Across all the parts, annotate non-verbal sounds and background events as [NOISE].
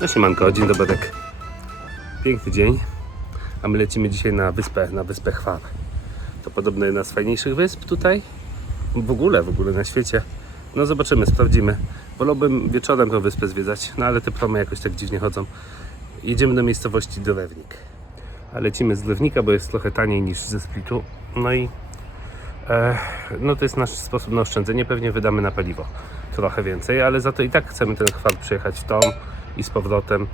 No siemanko, dzień dobry. Piękny dzień, a my lecimy dzisiaj na wyspę, na wyspę Chwar. To podobno jedna z fajniejszych wysp tutaj, w ogóle, w ogóle na świecie. No zobaczymy, sprawdzimy. Wolałbym wieczorem tę wyspę zwiedzać, no ale te promy jakoś tak dziwnie chodzą. Jedziemy do miejscowości Drewnik. A lecimy z Drewnika, bo jest trochę taniej niż ze Splitu. No i e, no to jest nasz sposób na oszczędzenie. Pewnie wydamy na paliwo trochę więcej, ale za to i tak chcemy ten chwal przyjechać w tom i z powrotem,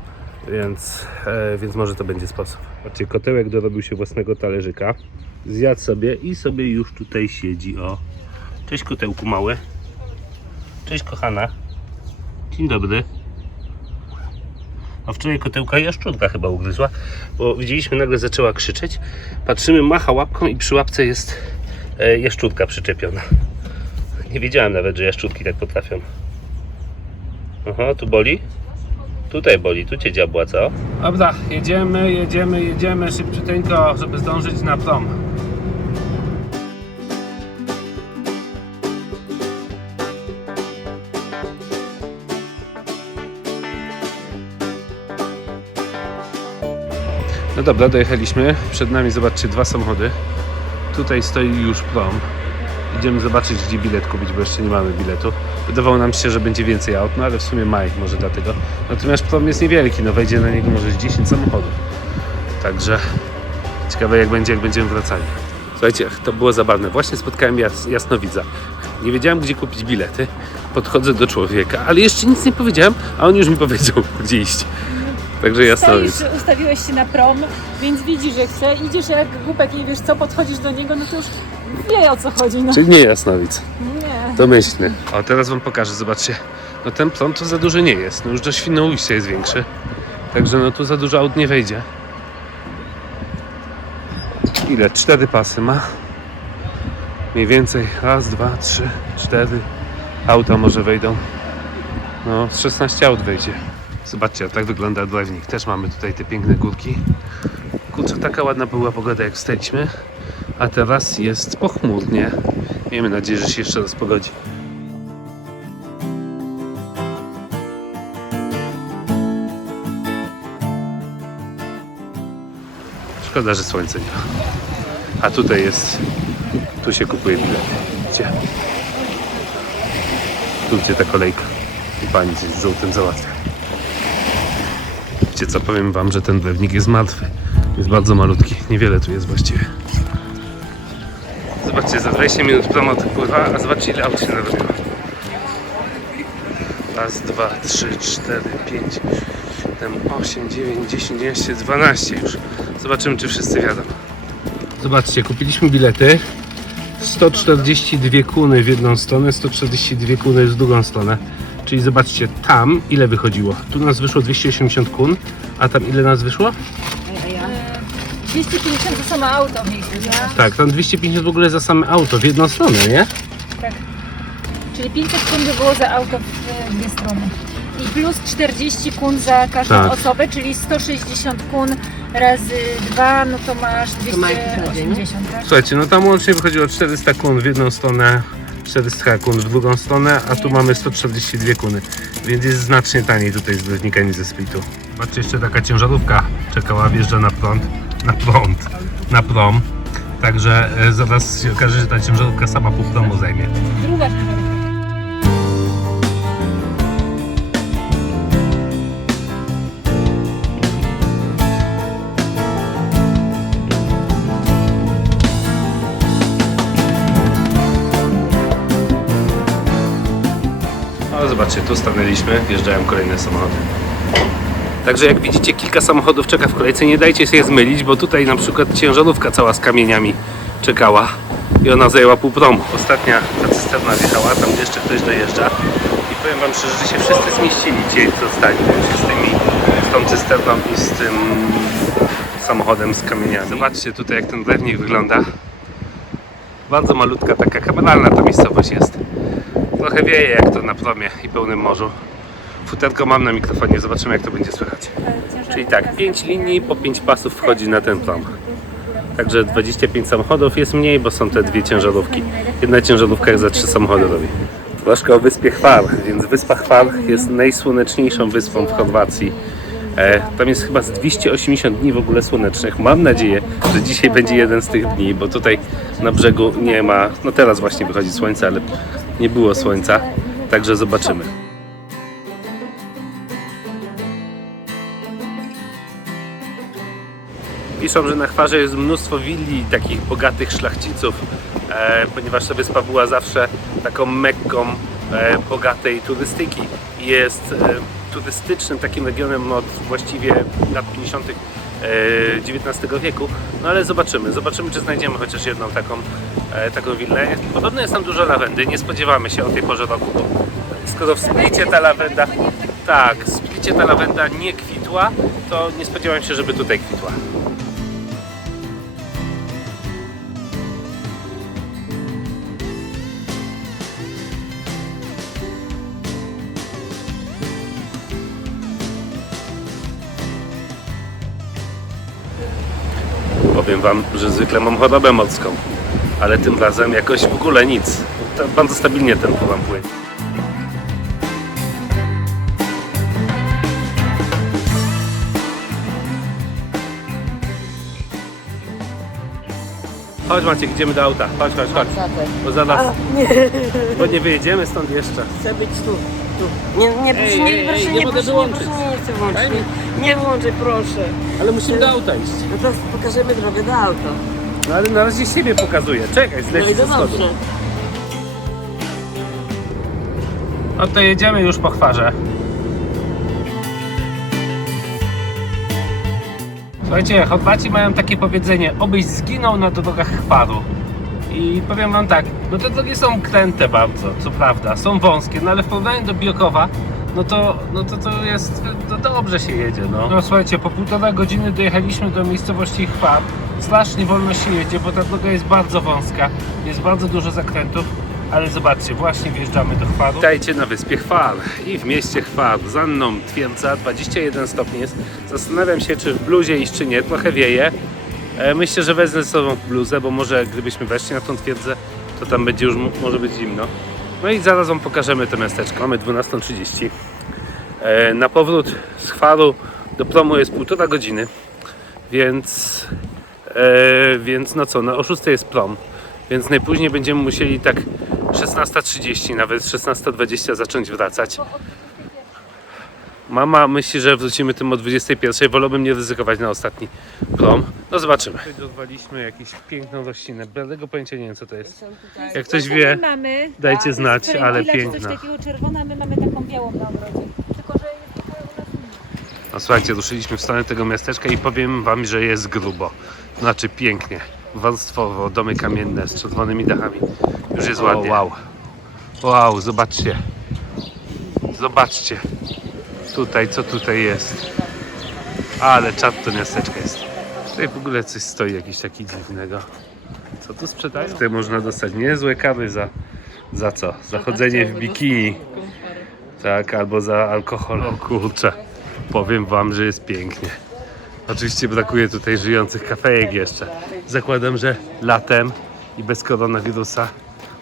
więc, e, więc może to będzie sposób. Patrzcie, kotełek dorobił się własnego talerzyka, zjadł sobie i sobie już tutaj siedzi, o. Cześć kotełku mały. Cześć kochana. Dzień dobry. A wczoraj kotełka jaszczurka chyba ugryzła, bo widzieliśmy nagle zaczęła krzyczeć. Patrzymy, macha łapką i przy łapce jest e, jaszczurka przyczepiona. Nie wiedziałem nawet, że jaszczurki tak potrafią. Aha, tu boli? Tutaj boli, tu cię dziabła, co? Dobra, jedziemy, jedziemy, jedziemy szybciuteńko, żeby zdążyć na prom. No dobra, dojechaliśmy. Przed nami zobaczcie dwa samochody. Tutaj stoi już prom. Idziemy zobaczyć, gdzie bilet kupić, bo jeszcze nie mamy biletu. Wydawało nam się, że będzie więcej aut, no ale w sumie ma ich może dlatego. Natomiast prom jest niewielki, no wejdzie na niego może z 10 samochodów. Także ciekawe jak będzie, jak będziemy wracali. Słuchajcie, to było zabawne. Właśnie spotkałem jas jasnowidza. Nie wiedziałem, gdzie kupić bilety. Podchodzę do człowieka, ale jeszcze nic nie powiedziałem, a on już mi powiedział, [LAUGHS] gdzie iść. Także jasnowidz. Stoisz, ustawiłeś się na prom, więc widzisz, że chce, idziesz jak głupek i wiesz co, podchodzisz do niego, no to już wie o co chodzi. No. Czyli nie jasnowic. Domyślny. O, teraz wam pokażę, zobaczcie. No ten prom to za duży nie jest. No już do Świnoujścia jest większy. Także no tu za dużo aut nie wejdzie. Ile? Cztery pasy ma. Mniej więcej. Raz, dwa, trzy, cztery. Auta może wejdą. No, z 16 aut wejdzie. Zobaczcie, tak wygląda drewnik. Też mamy tutaj te piękne górki. Kurczę, taka ładna była pogoda jak wstaliśmy. A teraz jest pochmurnie. Miejmy nadzieję, że się jeszcze raz pogodzi. Szkoda, że słońca nie ma. A tutaj jest, tu się kupuje bilet. Gdzie? Tu gdzie ta kolejka. I pani z żółtym załatwia. Wiecie co, powiem wam, że ten drewnik jest martwy. Jest bardzo malutki. Niewiele tu jest właściwie. Zobaczcie, za 20 minut prom odpływa, a zobaczcie ile aut się narobiło. Raz, dwa, trzy, cztery, pięć, siedem, osiem, dziewięć, dziesięć, jedenaście, dwanaście już. Zobaczymy, czy wszyscy wiadą. Zobaczcie, kupiliśmy bilety. 142 kuny w jedną stronę, 142 kuny w drugą stronę. Czyli zobaczcie, tam ile wychodziło? Tu nas wyszło 280 kun, a tam ile nas wyszło? 250 to samo auto w miejscu. Tak, tam 250 w ogóle za same auto w jedną stronę, nie? Czyli 500 kun by było za auto w dwie strony. I plus 40 kun za każdą Tak. osobę, czyli 160 kun razy 2, no to masz ma jakiś radzie, nie? 280, tak? Słuchajcie, no tam łącznie wychodziło 400 kun w jedną stronę, 400 kun w drugą stronę, a tu mamy 142 kuny, więc jest znacznie taniej tutaj z Brewnika niż ze Splitu. Zobaczcie, jeszcze taka ciężarówka czekała, wjeżdża na prąd, na prąd, na prom. Także e, zaraz się okaże, że ta ciężarówka sama pół promu zajmie. Zobaczcie, tu stanęliśmy, wjeżdżają kolejne samochody. Także jak widzicie, kilka samochodów czeka w kolejce. Nie dajcie się zmylić, bo tutaj na przykład ciężarówka cała z kamieniami czekała i ona zajęła pół promu. Ostatnia ta cysterna wjechała, tam jeszcze ktoś dojeżdża i powiem wam szczerze, że się wszyscy zmieścili, ci co stali z, tymi, z tą cysterną i z tym samochodem z kamieniami. Zobaczcie tutaj jak ten drewnik wygląda. Bardzo malutka, taka kameralna ta miejscowość jest. Trochę wieje jak to na promie i pełnym morzu. Futerko mam na mikrofonie, zobaczymy jak to będzie słychać. Czyli tak, 5 linii po 5 pasów wchodzi na ten prom. Także 25 samochodów jest mniej, bo są te dwie ciężarówki. Jedna ciężarówka jak za 3 samochody robi. Troszkę o wyspie Hvar, więc wyspa Hvar jest najsłoneczniejszą wyspą w Chorwacji. E, tam jest chyba z 280 dni w ogóle słonecznych. Mam nadzieję, że dzisiaj będzie jeden z tych dni, bo tutaj na brzegu nie ma, no teraz właśnie wychodzi słońce, ale nie było słońca, także zobaczymy. Piszą, że na Chwarze jest mnóstwo willi takich bogatych szlachciców, e, ponieważ ta wyspa była zawsze taką mekką e, bogatej turystyki jest e, turystycznym takim regionem od właściwie lat 50. e, XIX wieku. No ale zobaczymy, zobaczymy czy znajdziemy chociaż jedną taką, e, taką willę. Podobno jest tam dużo lawendy, nie spodziewamy się o tej porze roku, bo skoro w Splicie ta lawenda, tak, w Splicie ta lawenda nie kwitła, to nie spodziewałem się, żeby tutaj kwitła. Powiem Wam, że zwykle mam chorobę morską, ale tym razem jakoś w ogóle nic. To bardzo stabilnie ten pływam płynie. Chodź Maciek, idziemy do auta. Chodź, chodź, chodź. Bo zaraz, bo nie wyjedziemy stąd jeszcze. Chcę być tu, tu. Nie, nie, proszę, nie, ej, proszę, ej, nie, nie mogę proszę, nie, wyłączyć. proszę, nie, nie chcę włączyć. Daj mi. Nie, nie włączaj, proszę. Ale musimy do auta iść. No to pokażemy drogę do auta. No ale na razie siebie pokazuję. Czekaj, No zleci i ze to schodu. dobrze. No to jedziemy już po chwarze. Słuchajcie, Chorwaci mają takie powiedzenie, obyś zginął na drogach chwaru. I powiem wam tak, no te drogi są kręte bardzo, co prawda, są wąskie, no ale w porównaniu do Biokowa, no to, no to, to jest, to dobrze się jedzie, no. No słuchajcie, po półtora godziny dojechaliśmy do miejscowości Chwar. Strasznie wolno się jedzie, bo ta droga jest bardzo wąska, jest bardzo dużo zakrętów, ale zobaczcie, właśnie wjeżdżamy do Chwaru. Witajcie na wyspie Chwar i w mieście Chwar. Za mną twierdza, 21 stopni jest. Zastanawiam się, czy w bluzie iść, czy nie. Trochę wieje. E, Myślę, że wezmę ze sobą bluzę, bo może gdybyśmy weszli na tą twierdzę, to tam będzie już może być zimno. No i zaraz Wam pokażemy to miasteczko. Mamy 12.30. E, Na powrót z Chwaru do promu jest półtora godziny, więc, e, więc no co, no o 6 jest prom, więc najpóźniej będziemy musieli tak 16.30, nawet 16.20 zacząć wracać. Mama myśli, że wrócimy tym o 21. Wolałbym nie ryzykować na ostatni prom. No zobaczymy. Dorwaliśmy jakąś piękną roślinę. Bladego pojęcia nie wiem co to jest. Jak ktoś wie, mamy dajcie znać, kręgila ale czy coś piękna. takiego czerwona, a my mamy taką białą na ogrodzie. Tylko, że jest trochę u nas No słuchajcie, ruszyliśmy w stronę tego miasteczka i powiem wam, że jest grubo. Znaczy pięknie. Warstwowo, domy kamienne z czerwonymi dachami. Już jest ładnie. Wow. Wow, zobaczcie. Zobaczcie. Tutaj, co tutaj jest. Ale czad to miasteczko jest. Tutaj w ogóle coś stoi jakiś taki dziwnego. Co tu sprzedają? Tutaj można dostać niezłe kary za, za co? Za chodzenie w bikini. Tak, albo za alkohol. O kurczę, powiem wam, że jest pięknie. Oczywiście brakuje tutaj żyjących kafejek jeszcze. Zakładam, że latem i bez koronawirusa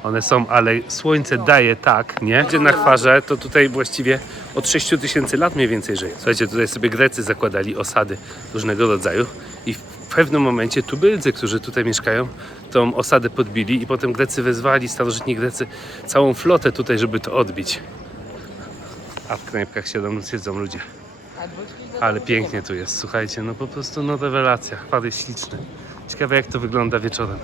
one są, ale słońce daje tak, nie? Gdzie na chwarze, to tutaj właściwie od 6 tysięcy lat mniej więcej żyje. Słuchajcie, tutaj sobie Grecy zakładali osady różnego rodzaju i w pewnym momencie tubylcy, którzy tutaj mieszkają, tą osadę podbili i potem Grecy wezwali, starożytni Grecy, całą flotę tutaj, żeby to odbić. A w knajpkach siedzą, siedzą ludzie. Ale pięknie tu jest, słuchajcie, no po prostu no rewelacja, chwar jest śliczny. Ciekawe jak to wygląda wieczorem.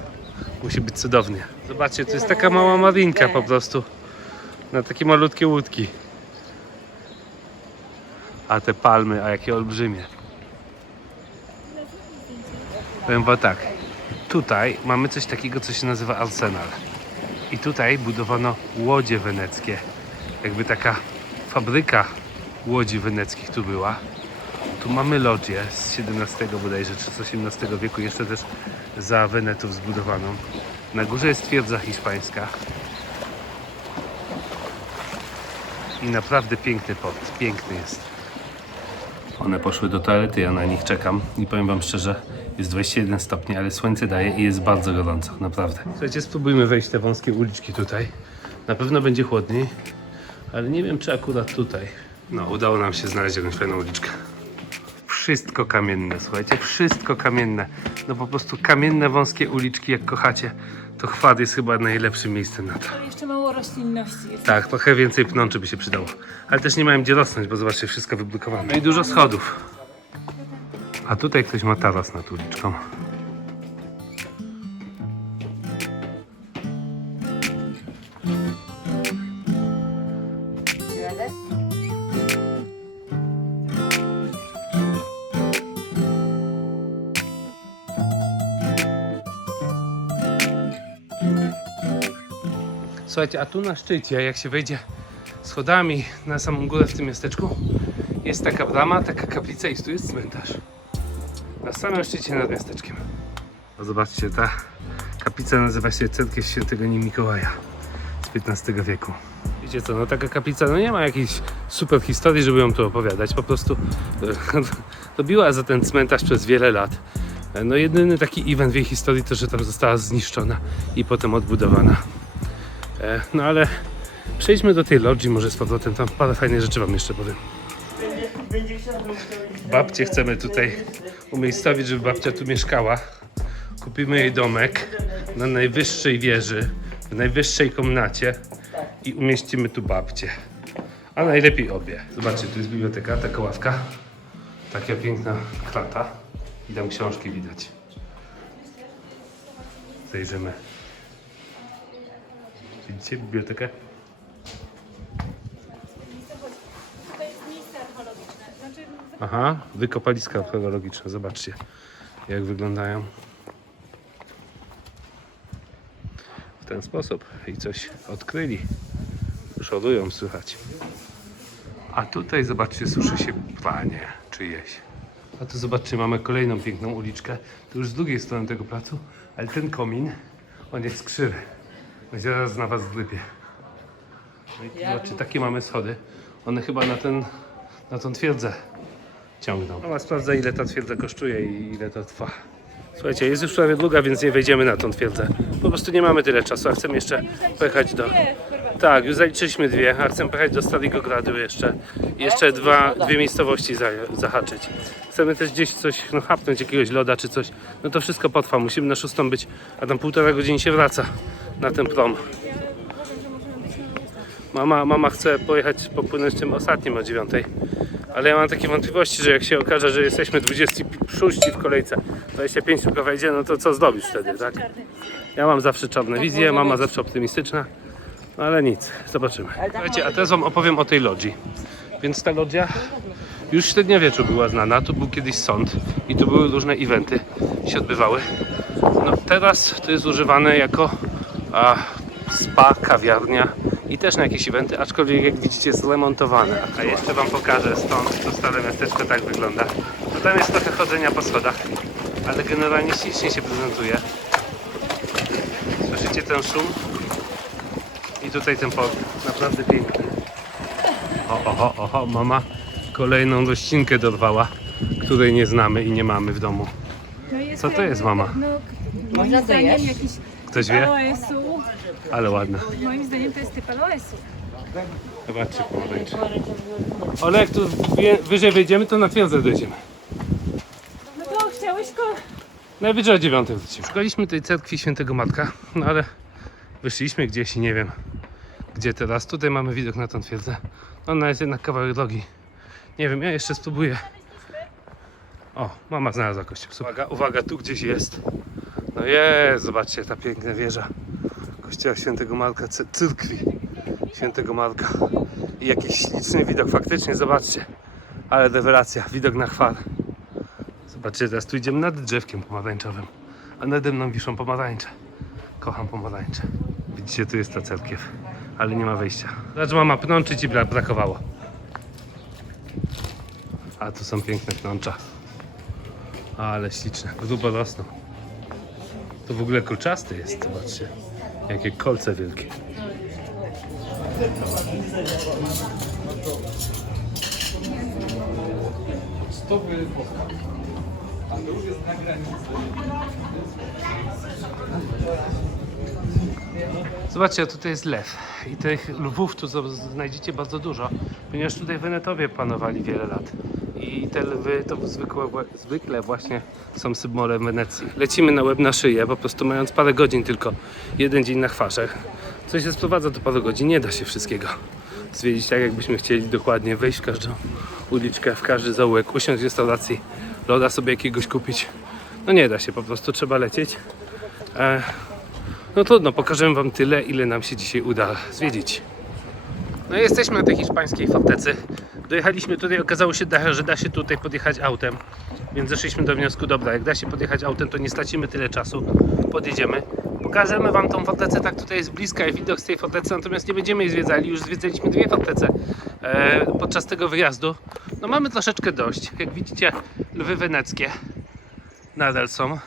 Musi być cudownie. Zobaczcie, to jest taka mała marinka po prostu. Na takie malutkie łódki. A te palmy, a jakie olbrzymie. Powiem wam tak, tutaj mamy coś takiego, co się nazywa arsenal. I tutaj budowano łodzie weneckie. Jakby taka fabryka łodzi weneckich tu była. Tu mamy lodzię z XVII bodajże, czy z XVIII wieku, jeszcze też za Wenetów zbudowaną. Na górze jest twierdza hiszpańska. I naprawdę piękny port, piękny jest. One poszły do toalety, ja na nich czekam i powiem wam szczerze, jest 21 stopni, ale słońce daje i jest bardzo gorąco, naprawdę. Słuchajcie, spróbujmy wejść te wąskie uliczki tutaj. Na pewno będzie chłodniej, ale nie wiem czy akurat tutaj. No, udało nam się znaleźć jakąś fajną uliczkę. Wszystko kamienne, słuchajcie, wszystko kamienne. No po prostu kamienne, wąskie uliczki, jak kochacie. To chwad jest chyba najlepszym miejscem na to. To jeszcze mało roślinności jest. Tak, trochę więcej pnączy by się przydało. Ale też nie mają gdzie rosnąć, bo zobaczcie, wszystko wyblokowane. No i dużo schodów. A tutaj ktoś ma taras nad uliczką. Słuchajcie, a tu na szczycie, jak się wejdzie schodami na samą górę w tym miasteczku, jest taka brama, taka kaplica i tu jest cmentarz. Na samym szczycie nad miasteczkiem. O, zobaczcie, ta kaplica nazywa się Cerkiew Świętego Mikołaja z XV wieku. Wiecie co, no taka kaplica no nie ma jakiejś super historii, żeby ją tu opowiadać. Po prostu e, [LAUGHS] robiła za ten cmentarz przez wiele lat. E, No jedyny taki event w jej historii to, że tam została zniszczona i potem odbudowana. E, No ale przejdźmy do tej lodzi może z powrotem, tam parę fajnych rzeczy wam jeszcze powiem. Babcię chcemy tutaj umiejscowić, żeby babcia tu mieszkała. Kupimy jej domek na najwyższej wieży, w najwyższej komnacie i umieścimy tu babcię. A najlepiej obie. Zobaczcie, tu jest biblioteka, taka ławka, taka piękna klata i tam książki widać. Zajrzymy. Widzicie bibliotekę? To jest miejsce archeologiczne. Aha, wykopaliska archeologiczne. Zobaczcie, jak wyglądają. W ten sposób. I coś odkryli. Szorują, słychać. A tutaj, zobaczcie, suszy się pranie czyjeś. A tu zobaczcie, mamy kolejną piękną uliczkę. To już z drugiej strony tego placu, ale ten komin, on jest krzywy. Będzie zaraz na was zgrypie. No i zobaczcie, takie mamy schody. One chyba na ten, na tą twierdzę ciągną. Mama sprawdza ile ta twierdza kosztuje i ile to trwa. Słuchajcie, jest już prawie długa, więc nie wejdziemy na tą twierdzę. Po prostu nie mamy tyle czasu, a chcemy jeszcze pojechać do... Tak, już zaliczyliśmy dwie, a chcemy pojechać do Starego Gradu jeszcze. Jeszcze dwa, dwie miejscowości za, zahaczyć. Chcemy też gdzieś coś, no hapnąć, jakiegoś loda czy coś. No to wszystko potrwa, musimy na szóstą być, a tam półtora godziny się wraca na ten prom. Mama, mama chce pojechać, popłynąć tym ostatnim o dziewiątej. Ale ja mam takie wątpliwości, że jak się okaże, że jesteśmy 26 w kolejce, 25 tylko wejdzie, no to co zrobisz wtedy, tak? Ja mam zawsze czarne wizje, mama zawsze optymistyczna, no ale nic, zobaczymy. Słuchajcie, a teraz wam opowiem o tej lodzi. Więc ta lodzia już w średniowieczu była znana, tu był kiedyś sąd i tu były różne eventy, się odbywały. No teraz to jest używane jako a, spa, kawiarnia i też na jakieś eventy, aczkolwiek jak widzicie zremontowane. A jeszcze wam pokażę stąd, to stare miasteczko tak wygląda. No tam jest trochę chodzenia po schodach, ale generalnie ślicznie się prezentuje. Słyszycie ten szum? I tutaj ten port, naprawdę piękny. O, oho, oho, mama kolejną roślinkę dorwała, której nie znamy i nie mamy w domu. no jest Co to jest, mama? No, moim to zdaniem jakiś Ktoś wie? aloesu. Ale ładna. Moim zdaniem to jest typ aloesu. Zobaczcie pomarańcze. Ale jak tu wie- wyżej wejdziemy, to na twierdzę dojdziemy. No to chciałeś go... Najwyżej o dziewiątej wrócimy. Szukaliśmy tej cerkwi świętego Matka, no ale wyszliśmy gdzieś i nie wiem gdzie teraz. Tutaj mamy widok na tą twierdzę. Ona jest jednak kawałek drogi. Nie wiem, ja jeszcze spróbuję. O, mama znalazła kościół. Uwaga, uwaga, tu gdzieś jest. No jest, zobaczcie, ta piękna wieża kościoła świętego Marka, cy- cyrkwi świętego Marka. I jakiś śliczny widok, faktycznie, zobaczcie. Ale rewelacja, widok na chwal. Zobaczcie, teraz tu idziemy nad drzewkiem pomarańczowym, a nade mną wiszą pomarańcze. Kocham pomarańcze. Widzicie, tu jest ta cerkiew, ale nie ma wejścia. Zobacz, mama, pnączy ci bra- brakowało. A tu są piękne pnącza. Ale śliczne, grubo rosną. To w ogóle kolczasty jest, zobaczcie. Jakie kolce wielkie. Zobaczcie, tutaj jest lew. I tych lwów tu znajdziecie bardzo dużo, ponieważ tutaj Wenetowie panowali wiele lat. I te lwy to zwykłe, zwykle właśnie są symbolem Wenecji. Lecimy na łeb na szyję, po prostu mając parę godzin tylko, jeden dzień na chwarzach. Co się sprowadza do paru godzin, nie da się wszystkiego zwiedzić tak, jakbyśmy chcieli dokładnie wejść w każdą uliczkę, w każdy zaułek, usiąść w restauracji, loda sobie jakiegoś kupić. No nie da się, po prostu trzeba lecieć. E, no trudno, pokażę Wam tyle, ile nam się dzisiaj uda zwiedzić. No jesteśmy na tej hiszpańskiej fortecy. Dojechaliśmy tutaj, okazało się, że da się tutaj podjechać autem. Więc zeszliśmy do wniosku, dobra, jak da się podjechać autem, to nie stracimy tyle czasu. Podjedziemy. Pokażemy Wam tą fortecę, tak tutaj jest bliska i widok z tej fortecy, natomiast nie będziemy jej zwiedzali. Już zwiedzaliśmy dwie fortece e, podczas tego wyjazdu. No mamy troszeczkę dość. Jak widzicie, lwy weneckie nadal są.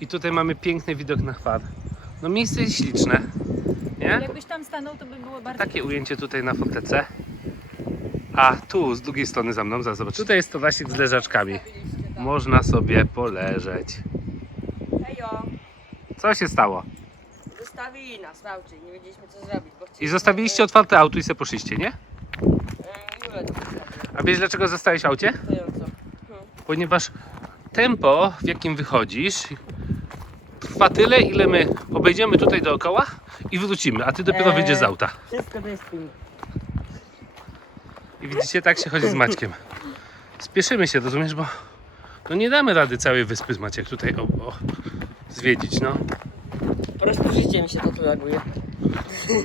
I tutaj mamy piękny widok na chwar. No miejsce jest śliczne, nie? Jakbyś tam stanął, to by było bardzo... Takie ujęcie tutaj na fortece. A tu z drugiej strony za mną, zaraz zobacz. Tutaj jest to lasik z leżaczkami. Można sobie poleżeć. Hejo, Co się stało? zostawili nas w aucie i nie wiedzieliśmy co zrobić. Bo I zostawiliście otwarte auto i se poszliście, nie? E, Julę to zostawiła. A wiesz dlaczego zostałeś w aucie? Co? Ponieważ tempo, w jakim wychodzisz, trwa tyle, ile my obejdziemy tutaj dookoła i wrócimy, a ty dopiero Eee. wyjdziesz z auta. Wszystko to jest film. I widzicie, tak się chodzi z Maćkiem. Spieszymy się, rozumiesz, bo no nie damy rady całej wyspy z Maciek tutaj o, o, zwiedzić, no. Po prostu życie mi się to tu laguje.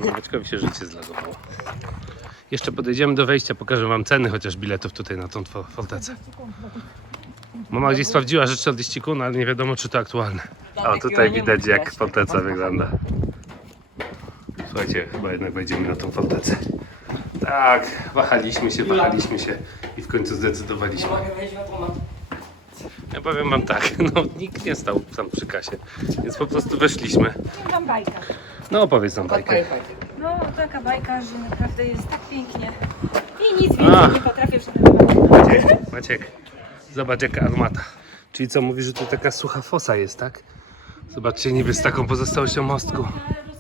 No, Maćkowi się życie zlagowało. Jeszcze podejdziemy do wejścia, pokażę wam ceny chociaż biletów tutaj na tą fo- fortecę. Mama gdzieś sprawdziła, że 40 kun, ale nie wiadomo czy to aktualne. O, tutaj widać jak forteca wygląda. Słuchajcie, chyba jednak wejdziemy na tą fortecę. Tak, wahaliśmy się, wahaliśmy się i w końcu zdecydowaliśmy. Mogę wejść w automat. Ja powiem wam tak, [LAUGHS] no nikt nie stał tam przy kasie, więc po prostu weszliśmy. Tam bajka. No opowiedz nam bajkę. No, taka bajka, że naprawdę jest tak pięknie. I nic A. więcej nie potrafię przetegować. Maciek, Maciek, zobacz jaka armata. Czyli co, mówisz, że tu taka sucha fosa jest, tak? Zobaczcie, niby z taką pozostałością mostku.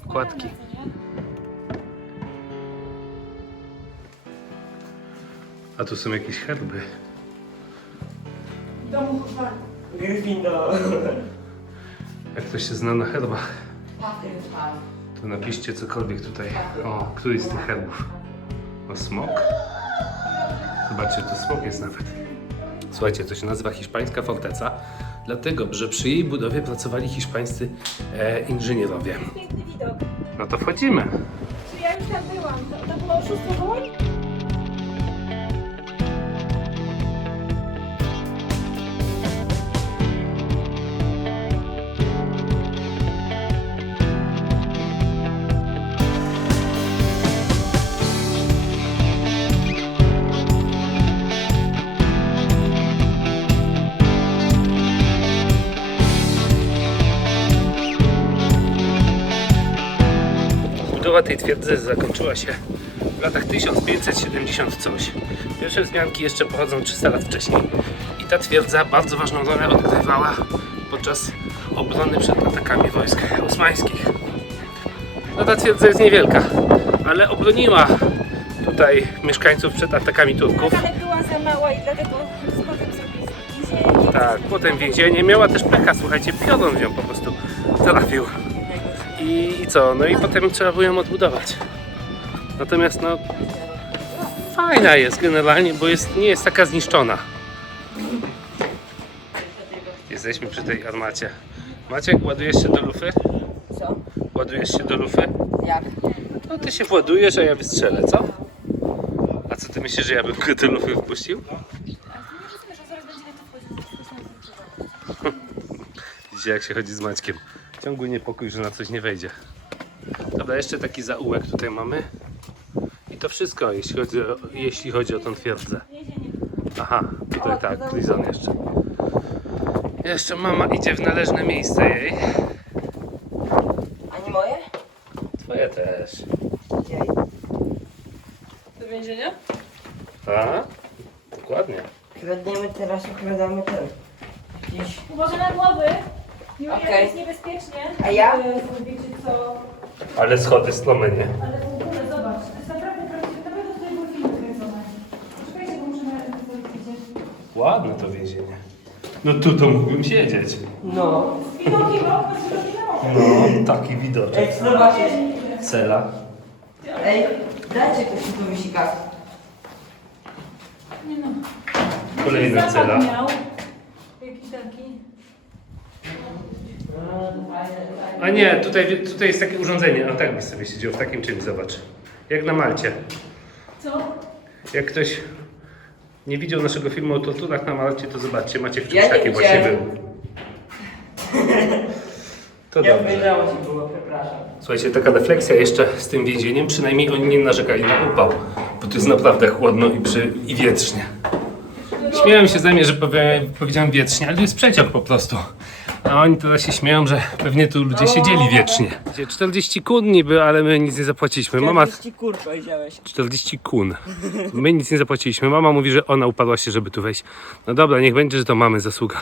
Kładki. A tu są jakieś herby. Gryffindor. [LAUGHS] Jak ktoś się zna na herbach, to napiszcie cokolwiek tutaj. O, któryś z tych herbów. O, smok. Zobaczcie, tu smok jest nawet. Słuchajcie, to się nazywa hiszpańska forteca, dlatego, że przy jej budowie pracowali hiszpańscy e, inżynierowie. Piękny widok. No to wchodzimy. Czy ja już tam byłam? To, to było oszustwo woń? Budowa tej twierdzy zakończyła się w latach 1570 coś. Pierwsze wzmianki jeszcze pochodzą 300 lat wcześniej. I ta twierdza bardzo ważną rolę odgrywała podczas obrony przed atakami wojsk osmańskich. No ta twierdza jest niewielka, ale obroniła tutaj mieszkańców przed atakami Turków. Ale była za mała i dlatego potem zrobili więzienie. Tak, potem więzienie. Miała też pecha, słuchajcie, piorun w nią po prostu trafił. Co? No i potem trzeba było ją odbudować. Natomiast no fajna jest generalnie, bo jest, nie jest taka zniszczona. Jesteśmy przy tej armacie. Maciek, ładujesz się do lufy? Co? Ładujesz się do lufy? Jak? No ty się władujesz, a ja wystrzelę, co? A co ty myślisz, że ja bym go [LAUGHS] do lufy wpuścił? [LAUGHS] Widzicie jak się chodzi z Maćkiem. Ciągły niepokój, że na coś nie wejdzie. Dobra, jeszcze taki zaułek tutaj mamy. I to wszystko, jeśli chodzi o, jeśli chodzi o tą twierdzę. Aha, tutaj tak, prison jeszcze. Jeszcze mama idzie w należne miejsce jej. A nie moje? Twoje też. Jej. Do więzienia? A? Dokładnie. Kradniemy teraz, okradamy ten. Uważaj na głowy. Julia, Okej. jest niebezpiecznie. A ja? Wiecie co? Ale schody strome, nie? Ale w ogóle zobacz, to jest naprawdę prawdziwe. Na pewno tutaj były filmy kręcone. Poczekajcie, bo muszę na widzieć. Ładne to więzienie. No tu to mógłbym siedzieć. No. Okno. No, taki widoczek. Ej, zobaczysz. Cela. Ej, dajcie ktoś mi to wysika. Nie no. Kolejna Zapach cela. miał. Jakiś taki. A nie, tutaj, tutaj jest takie urządzenie. A tak byś sobie siedział w takim czymś, zobacz. Jak na Malcie. Co? Jak ktoś nie widział naszego filmu o torturach na Malcie, to zobaczcie, macie w czymś Ja nie takim właśnie widziałem. był. [LAUGHS] To Ja dobrze. ci było, przepraszam. Słuchajcie, taka refleksja jeszcze z tym więzieniem, przynajmniej oni nie narzekali na upał, bo tu jest naprawdę chłodno i, przy, i wietrznie. Śmiałem się ze mnie, że powie, powiedziałem wietrznie, ale to jest przeciąg po prostu. A oni teraz się śmieją, że pewnie tu ludzie siedzieli wiecznie. 40 kun niby, ale my nic nie zapłaciliśmy. Mama 40 kur powiedziałeś. 40 kun. My nic nie zapłaciliśmy. Mama mówi, że ona upadła się, żeby tu wejść. No dobra, niech będzie, że to mamy zasługa.